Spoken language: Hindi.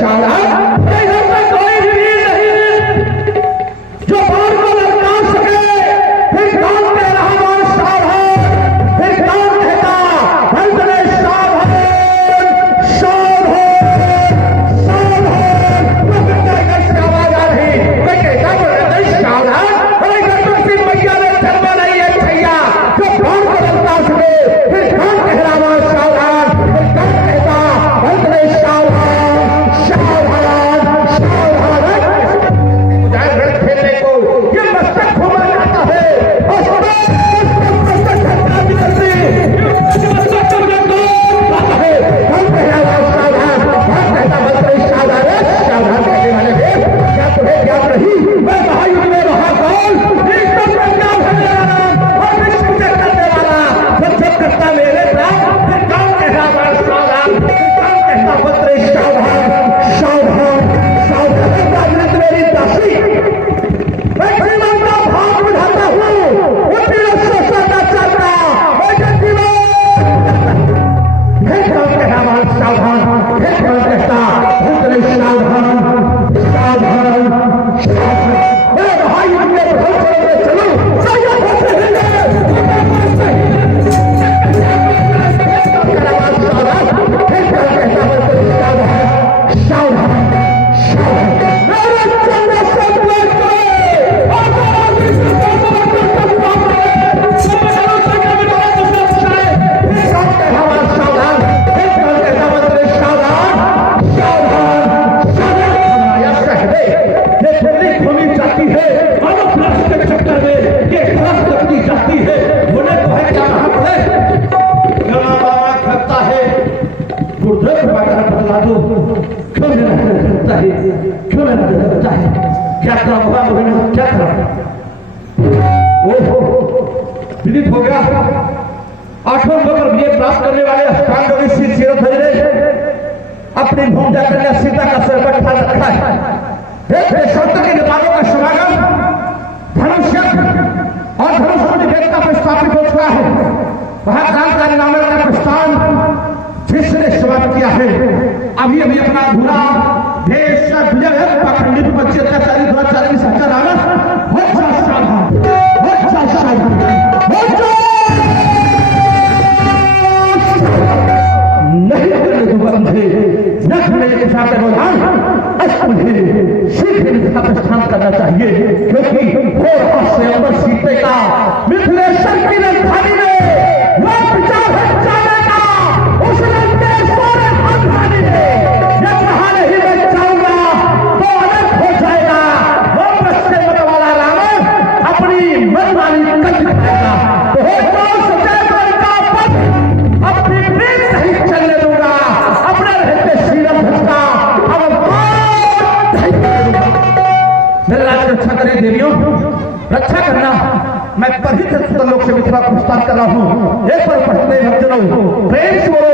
सावधान विदित हो गया। आठों लोग विजय प्राप्त करने वाले अष्टांग ऋषि शिरोधरी ने अपनी भूमिका कन्या सीता का सिर पर ठान रखा है। देशोत्तर के नेपालों का समागम धनुष और धनुष वेदिका पर स्थापित हो चुका है। वहां क्रांतिकारी नामक का प्रस्थान जिसने समाप्त किया है। अभी अभी अपना अधूरा देश का विजय है। पाखंडी पक्षाचारी दुराचारी सच्चा रावण नहीं करने दूंगा मुझे न खड़े दिशा पे मुझे शीघ्र दिशा प्रस्थान करना चाहिए, क्योंकि घोर से अमर सीते का मिथिलेश्वर की राजधानी में वह विचार है जाने का। उसने सोने राजधानी में जब वहां नहीं मैं जाऊंगा तो अलग हो जाएगा। वो पश्चिम मत वाला रावण अपनी मनमानी कर दिखाएगा। तो हो अपनी प्रेम नहीं चलने दूंगा। अपने रहते श्रीराम भक्ता मेरे राज्य रक्षा करें देवियों, रक्षा करना। मैं परिहित लोक से मिथिला प्रस्थान कर रहा हूं। एक बार पढ़ते भक्तों प्रेम से बोलो।